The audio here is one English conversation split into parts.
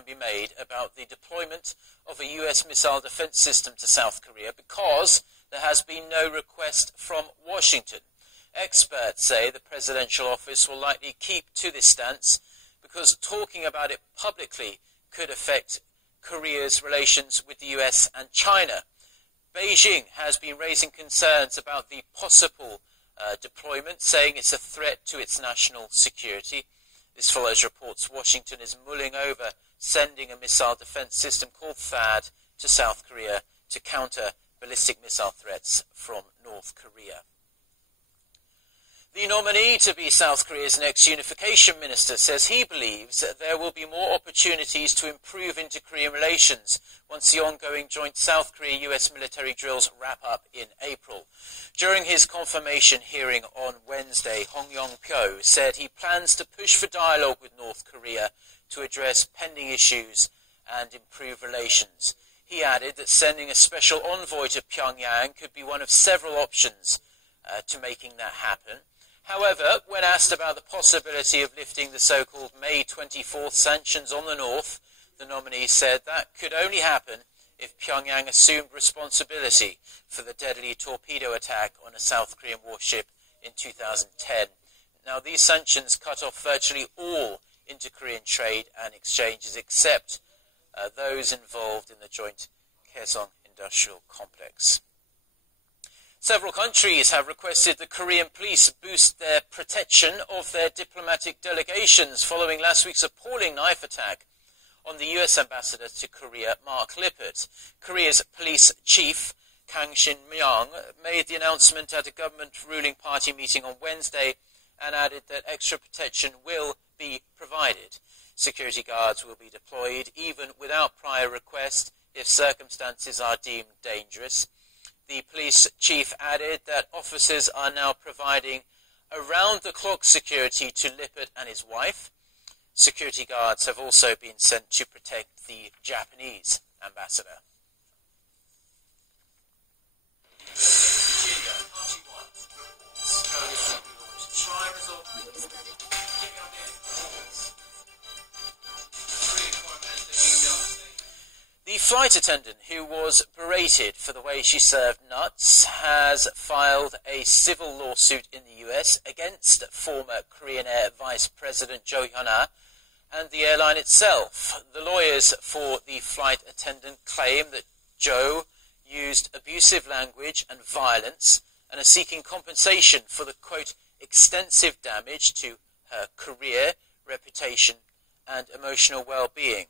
can be made about the deployment of a US missile defense system to South Korea because there has been no request from Washington. Experts say the presidential office will likely keep to this stance because talking about it publicly could affect Korea's relations with the US and China. Beijing has been raising concerns about the possible deployment, saying it's a threat to its national security. This follows reports Washington is mulling over sending a missile defense system called THAAD to South Korea to counter ballistic missile threats from North Korea. The nominee to be South Korea's next unification minister says he believes that there will be more opportunities to improve inter-Korean relations once the ongoing joint South Korea-US military drills wrap up in April. During his confirmation hearing on Wednesday, Hong Yong-pyo said he plans to push for dialogue with North Korea to address pending issues and improve relations. He added that sending a special envoy to Pyongyang could be one of several options to making that happen. However, when asked about the possibility of lifting the so-called May 24th sanctions on the North, the nominee said that could only happen if Pyongyang assumed responsibility for the deadly torpedo attack on a South Korean warship in 2010. Now, these sanctions cut off virtually all inter-Korean trade and exchanges except those involved in the joint Kaesong industrial complex. Several countries have requested the Korean police boost their protection of their diplomatic delegations following last week's appalling knife attack on the US ambassador to Korea, Mark Lippert. Korea's police chief, Kang Shin-myung, made the announcement at a government ruling party meeting on Wednesday and added that extra protection will be provided. Security guards will be deployed even without prior request if circumstances are deemed dangerous. The police chief added that officers are now providing around-the-clock security to Lippert and his wife. Security guards have also been sent to protect the Japanese ambassador. The flight attendant who was berated for the way she served nuts has filed a civil lawsuit in the US against former Korean Air Vice President Jo Hyun-ah and the airline itself. The lawyers for the flight attendant claim that Jo used abusive language and violence and are seeking compensation for the, quote, extensive damage to her career, reputation and emotional well-being.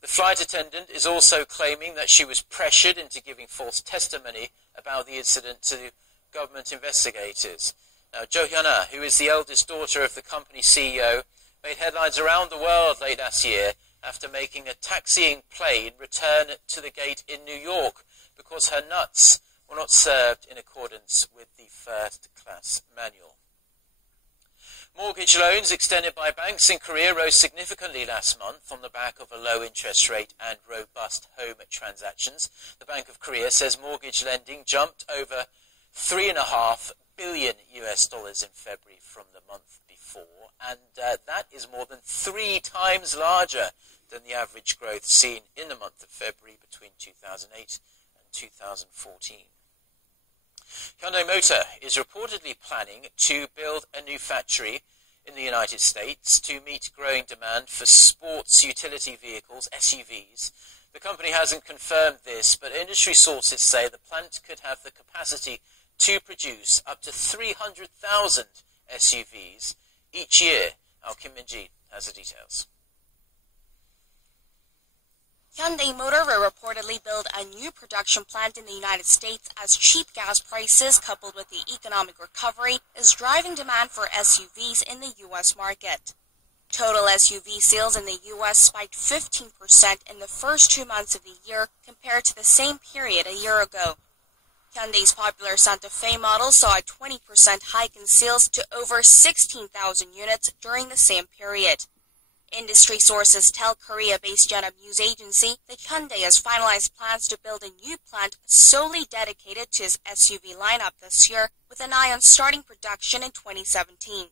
The flight attendant is also claiming that she was pressured into giving false testimony about the incident to government investigators. Now, Jo Hyun-ah, who is the eldest daughter of the company's CEO, made headlines around the world late last year after making a taxiing plane return to the gate in New York because her nuts were not served in accordance with the first-class manual. Mortgage loans extended by banks in Korea rose significantly last month on the back of a low interest rate and robust home transactions. The Bank of Korea says mortgage lending jumped over $3.5 billion in February from the month before, and that is more than 3 times larger than the average growth seen in the month of February between 2008 and 2014. Hyundai Motor is reportedly planning to build a new factory in the United States to meet growing demand for sports utility vehicles, SUVs. The company hasn't confirmed this, but industry sources say the plant could have the capacity to produce up to 300,000 SUVs each year. Our Kim Min-ji has the details. Hyundai Motor will reportedly build a new production plant in the United States as cheap gas prices coupled with the economic recovery is driving demand for SUVs in the U.S. market. Total SUV sales in the U.S. spiked 15% in the first 2 months of the year compared to the same period a year ago. Hyundai's popular Santa Fe model saw a 20% hike in sales to over 16,000 units during the same period. Industry sources tell Korea-based Yonhap News Agency that Hyundai has finalized plans to build a new plant solely dedicated to its SUV lineup this year, with an eye on starting production in 2017.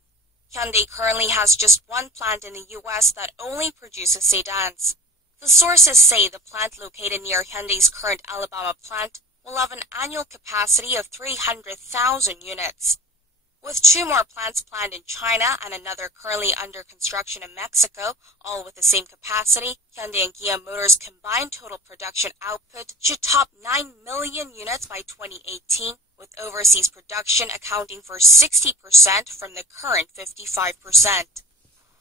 Hyundai currently has just one plant in the U.S. that only produces sedans. The sources say the plant located near Hyundai's current Alabama plant will have an annual capacity of 300,000 units. With 2 more plants planned in China and another currently under construction in Mexico, all with the same capacity, Hyundai and Kia Motors' combined total production output should top 9 million units by 2018, with overseas production accounting for 60% from the current 55%.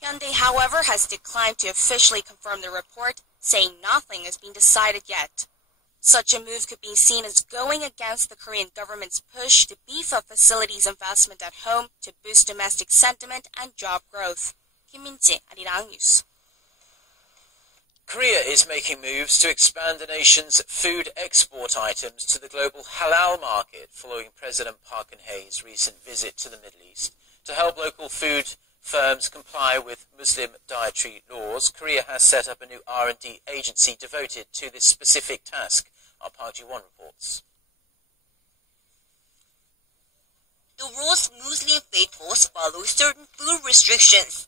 Hyundai, however, has declined to officially confirm the report, saying nothing has been decided yet. Such a move could be seen as going against the Korean government's push to beef up facilities investment at home to boost domestic sentiment and job growth. Kim Min-ji, Arirang News. Korea is making moves to expand the nation's food export items to the global halal market following President Park Geun-hye's recent visit to the Middle East. To help local food firms comply with Muslim dietary laws, Korea has set up a new R&D agency devoted to this specific task. Our Park Ji-won reports. The world's Muslim faithfuls follow certain food restrictions.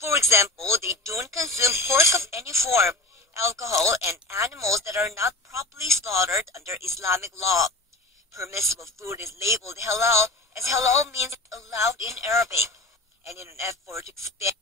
For example, they don't consume pork of any form, alcohol, and animals that are not properly slaughtered under Islamic law. Permissible food is labeled halal, as halal means allowed in Arabic. And in an effort to expand